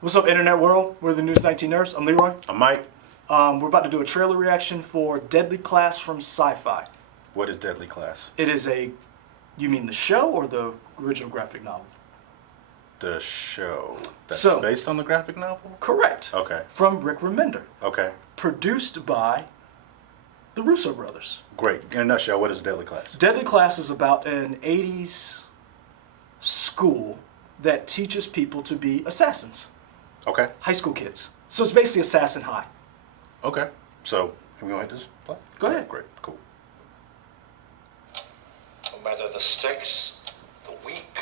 What's up, Internet World? We're the News 19 Nerds. I'm Leroy. I'm Mike. We're about to do a trailer reaction for Deadly Class from SYFY. What is Deadly Class? It is a... You mean the show or the original graphic novel? The show. That's So- based on the graphic novel? Correct. Okay. From Rick Remender. Okay. Produced by the Russo Brothers. Great. In a nutshell, what is Deadly Class? Deadly Class is about an 80s school that teaches people to be assassins. Okay. High school kids. So it's basically Assassin High. Okay. So, can we go ahead and just play? Go ahead. Great. Cool. No matter the stakes, the weak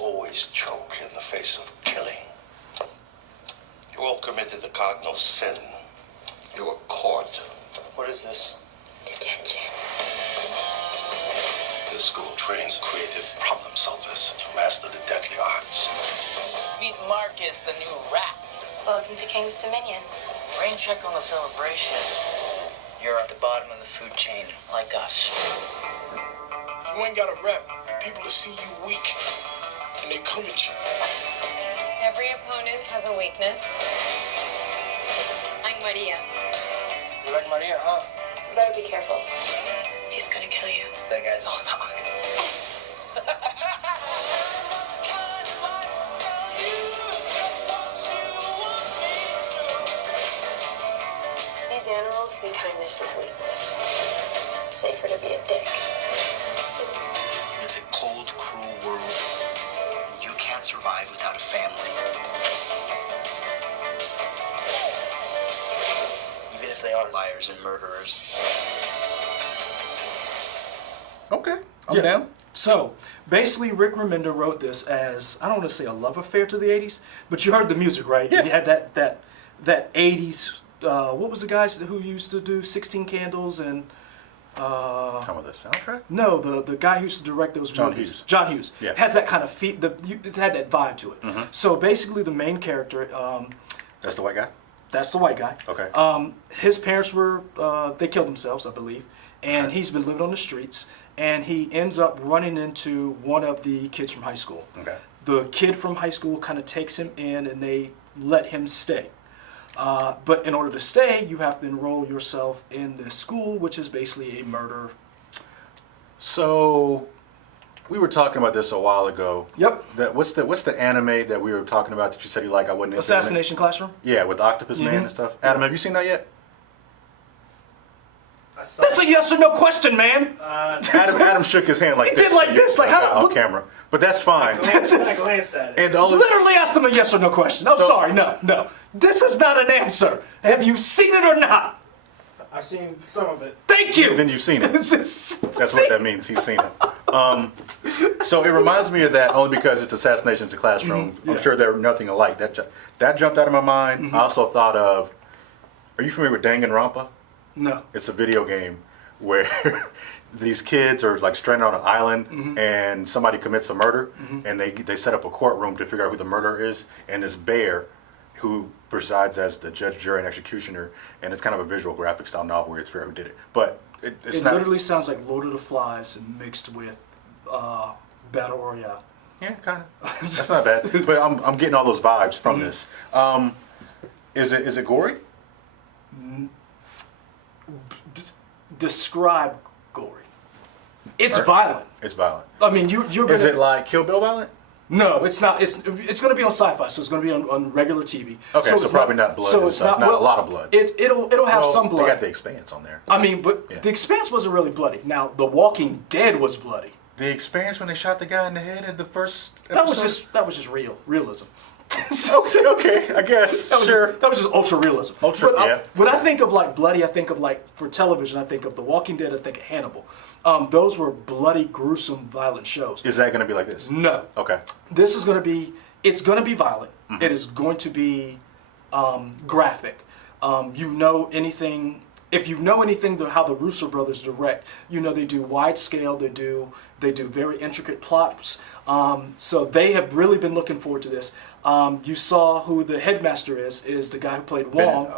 always choke in the face of killing. You all committed the cardinal sin. You were caught. What is this? Detention. This school trains creative problem solvers to master the deadly arts. Meet Marcus, the new rat. Welcome to King's Dominion. Rain check on the celebration. You're at the bottom of the food chain, like us. You ain't got a rep. People will see you weak, and they come at you. Every opponent has a weakness. I'm Maria. You like Maria, huh? You better be careful. He's gonna kill you. That guy's all talk. These animals see kindness as weakness. Safer to be a dick. It's a cold, cruel world. You can't survive without a family. Even if they are liars and murderers. Okay. I'm down. So, basically, Rick Remender wrote this as, I don't want to say a love affair to the 80s, but you heard the music, right? Yeah. You had that 80s, what was the guys who used to do 16 Candles and... Talking about the soundtrack? No, the guy who used to direct those John movies. Hughes. John Hughes. Yeah. Has that kind of it had that vibe to it. So basically the main character, That's the white guy? that's the white guy. Okay. His parents were, they killed themselves, I believe. And he's been living on the streets. And he ends up running into one of the kids from high school. Okay. The kid from high school kind of takes him in and they let him stay. But in order to stay, you have to enroll yourself in this school, which is basically a murder. So, we were talking about this a while ago. Yep. What's the anime that we were talking about that you said you like? I wouldn't. Assassination Classroom? Yeah, with Octopus Man and stuff. Adam, have you seen that yet? That's a yes or no question, man. Adam shook his hand like He this. did like this, like, how- off camera. But that's fine. I glanced at it. And the only, Literally asked him a yes or no question. I'm So- sorry, no. This is not an answer. Have you seen it or not? I've seen some of it. Thank you. then you've seen it. This is- That's what that means. He's seen it. So it reminds me of that only because it's Assassinations in the Classroom. I'm sure they're nothing alike. That jumped out of my mind. I also thought of, are you familiar with Danganronpa? No. It's a video game where these kids are like stranded on an island and somebody commits a murder and they set up a courtroom to figure out who the murderer is, and this bear who presides as the judge, jury, and executioner, and it's kind of a visual graphic style novel where it's fair who did it. But it's It not... literally sounds like Lord of the Flies mixed with Battle Royale. Yeah, kind of. That's not bad. But I'm getting all those vibes from this. Is it gory? Describe gory. It's violent. It's violent. I mean, you're gonna... Is it like Kill Bill violent? No, it's not. It's going to be on SYFY, so it's going to be on regular TV. Okay, so it's probably not blood So and it's stuff, not a lot of blood. It'll have Well, some blood. They got The Expanse on there. I mean, but Yeah. The Expanse wasn't really bloody. Now, The Walking Dead was bloody. The Expanse when they shot the guy in the head in the first episode? That was just realism. Okay, I guess. That was Sure. that was just ultra realism. Ultra, But yeah. When I think of like bloody, I think of like for television, I think of The Walking Dead, I think of Hannibal. Those were bloody, gruesome, violent shows. Is that going to be like this? No. Okay. This is going to be, it's going to be violent. It is going to be graphic. You know anything, if you know anything how the Russo Brothers direct, you know they do wide scale, they do very intricate plots. So they have really been looking forward to this. You saw who the headmaster is the guy who played Wong.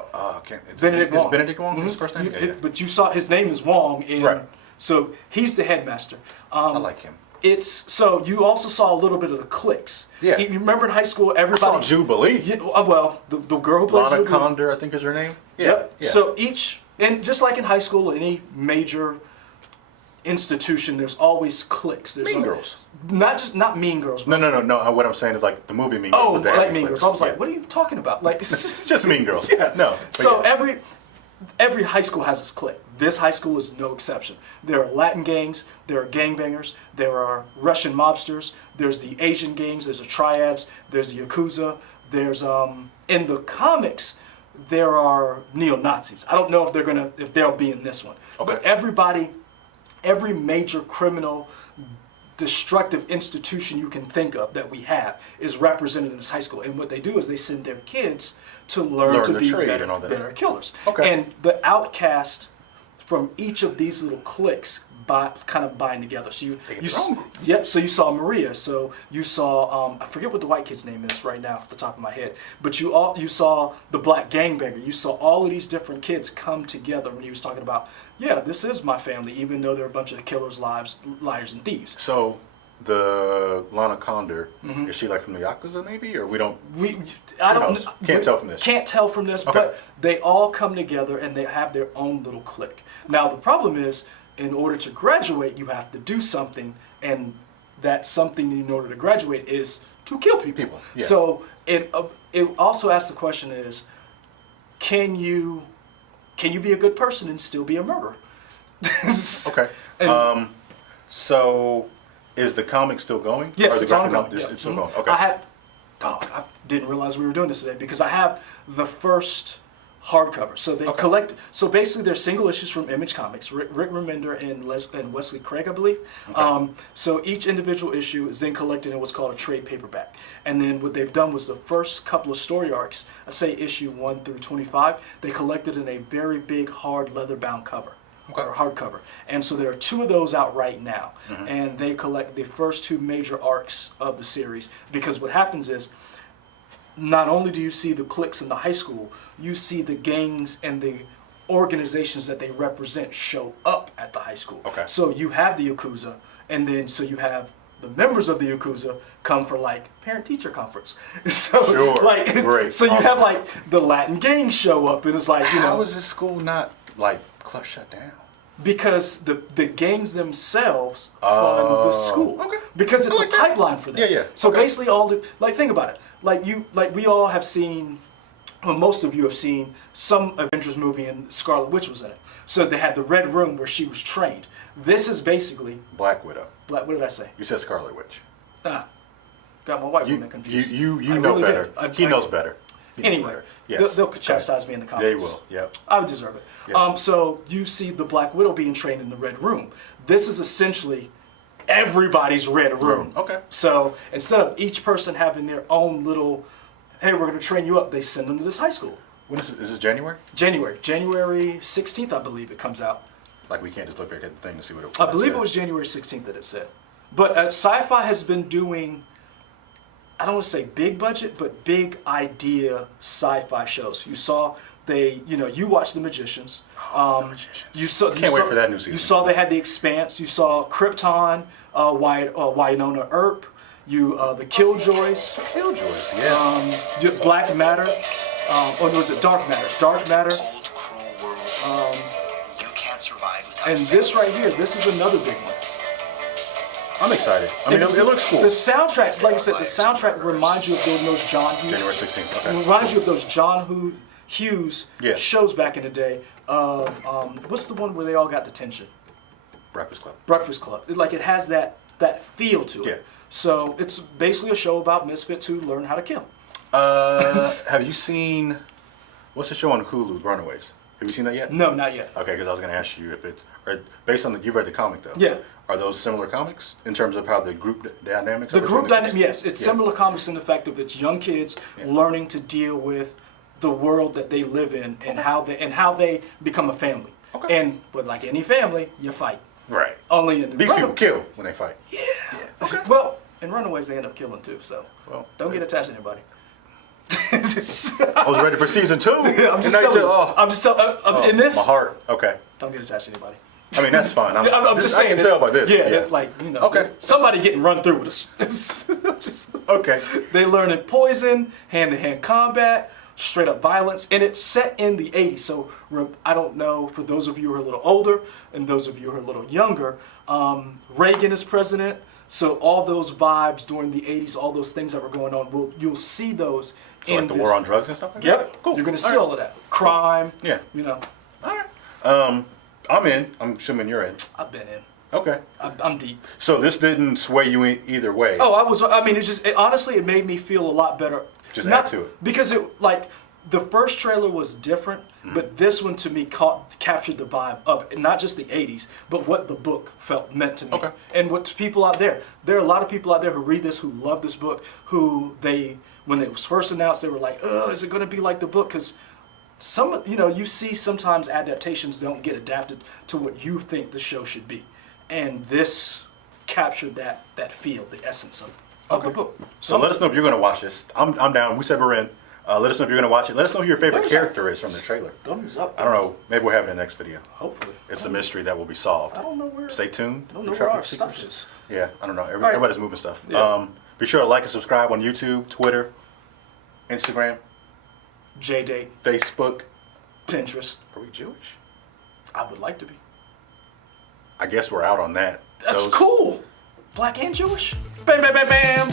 Benedict Wong. Benedict Wong his first name? Yeah. But you saw his name is Wong. Right. So he's the headmaster. I like him. So you also saw a little bit of the cliques. Yeah. You remember in high school, everybody. I saw Jubilee. Yeah, well, the girl who plays Lana Jubilee. Condor, I think is her name. Yeah. Yep. Yeah. So and just like in high school or any major institution, there's always cliques. There's Mean Girls. Not Mean Girls. No. What I'm saying is like the movie Mean Girls. Oh, with the like acting Mean clips. Girls. I was like, Yeah. what are you talking about? Like, Just Mean Girls. yeah. No. but So yeah. every high school has its clique. This high school is no exception. There are Latin gangs, there are gangbangers, there are Russian mobsters, there's the Asian gangs, there's the triads, there's the Yakuza, there's in the comics there are neo-Nazis. I don't know if they'll be in this one. Okay. But every major criminal destructive institution you can think of that we have is represented in this high school. And what they do is they send their kids to learn to the be trade better, and all that. better killers. Okay. And the outcast from each of these little cliques kind of bind together. So you yep. So you saw Maria. So you saw I forget what the white kid's name is right now off the top of my head. But you saw the black gangbanger. You saw all of these different kids come together when he was talking about, yeah, this is my family, even though they're a bunch of killers, liars, and thieves. So the Lana Condor, is she like from the Yakuza maybe, or we don't? I don't Can't tell from this. Can't tell from this, Okay. but they all come together and they have their own little clique. Now the problem is, in order to graduate, you have to do something, and that something in order to graduate is to kill people. Yeah. So it also asks the question is, can you be a good person and still be a murderer? Okay. So is the comic still going? Yes, Or the it's graphic ongoing. novel- Yeah. It's still Mhm. going. Okay. I didn't realize we were doing this today because I have the first hardcover. So they Okay. collect. So basically, they're single issues from Image Comics. Rick Remender and Wesley Craig, I believe. Okay. So each individual issue is then collected in what's called a trade paperback. And then what they've done was the first couple of story arcs, I say issue 1 through 25, they collected in a very big hard leather-bound cover. Okay. Or hardcover. And so there are 2 of those out right now. And they collect the first 2 major arcs of the series. Because what happens is, not only do you see the cliques in the high school, you see the gangs and the organizations that they represent show up at the high school. Okay. So you have the Yakuza, and then so you have the members of the Yakuza come for like parent-teacher conference. So Sure. like Great. so you Awesome. have like the Latin gangs show up, and it's like, you How know, is this school not like shut down? because the gangs themselves fund the school. Okay. Because it's I like a that. pipeline for them. Yeah, yeah. So Okay. basically all the, like, think about it. Like we all have seen, well, most of you have seen some Avengers movie and Scarlet Witch was in it. So they had the Red Room where she was trained. This is basically, Black Widow. what did I say? You said Scarlet Witch. Got my white You woman confused. you I know really better. did. He knows better. He knows Anyway, better. Yes. they'll chastise me in the comments. They will. Yep. I would deserve it. Yeah. So you see the Black Widow being trained in the Red Room. This is essentially everybody's Red Room. Okay. So instead of each person having their own little, hey, we're going to train you up, they send them to this high school. When is this January? January 16th, I believe it comes out. Like we can't just look at the thing to see what it. I believe said. it was January 16th that it said. But SYFY has been doing, I don't want to say big budget, but big idea sci-fi shows. You saw you watched The Magicians. The Magicians. Can't wait for that new season. You saw they had The Expanse. You saw Krypton, Wynonna Earp. The Killjoys. Killjoys. Yeah. Just Black Matter. Or was it Dark Matter? Dark Matter. Cold, cruel world. You can't survive without And family. this right here, this is another big one. I'm excited. I mean, it looks cool. The soundtrack, like I said, the soundtrack reminds you of those John Hughes. January 16th. Okay. Reminds you of those John Hughes Yeah. shows back in the day. Of what's the one where they all got detention? Breakfast Club. Breakfast Club. Like it has that feel to it. Yeah. So it's basically a show about misfits who learn how to kill. Have you seen what's the show on Hulu, Runaways? Have you seen that yet? No, not yet. Okay, because I was going to ask you if it's based on you read the comic though. Yeah. Are those similar comics in terms of how the group dynamics? The are group between dynamic, yes, it's Yeah. similar comics in the fact of it's young kids learning to deal with the world that they live in and how they become a family. Okay. And with like any family, you fight. Right. Only in These people kill when they fight. Yeah. Okay. Well, in Runaways they end up killing too. So Well, don't get attached to anybody. I was ready for season 2. I'm just And telling you. oh, I'm just telling. In this, my heart. Okay. don't get attached to anybody. I mean, that's fine. I'm just saying. I can tell by this. Yeah, like, you know. Okay. Somebody getting run through with us. Okay. They learning poison, hand-to-hand combat, straight up violence, and it's set in the 80s. So I don't know, for those of you who are a little older and those of you who are a little younger, Reagan is president. So all those vibes during the 80s, all those things that were going on, you'll see those So like the war on drugs and stuff like that? Yep. Cool. You're going to see all of that. Crime. Yeah. You know. All right. I'm in. I'm assuming you're in. I've been in. Okay. I'm deep. So this didn't sway you either way? Oh, I mean, honestly, it made me feel a lot better. Just add to it. Because the first trailer was different, but this one to me captured the vibe of not just the 80s, but what the book meant to me. Okay. And what people out there are a lot of people out there who read this, who love this book, who when it was first announced, they were like, oh, is it going to be like the book? Because you see sometimes adaptations don't get adapted to what you think the show should be. And this captured that feel, the essence of the book. So let us know if you're going to watch this. I'm down. We said we're in. Let us know if you're going to watch it. Let us know who your favorite character is from the trailer. Thumbs up. I don't know. Maybe we'll have it in the next video. Hopefully. It's a mystery that will be solved. I don't know where. Stay tuned. I don't know where our stuff is. Yeah, I don't know. right. Everybody's moving stuff. Yeah. Be sure to like and subscribe on YouTube, Twitter, Instagram, J-Date, Facebook. Pinterest. Are we Jewish? I would like to be. I guess we're out on that. That's cool. Black and Jewish. Bam, bam, bam, bam.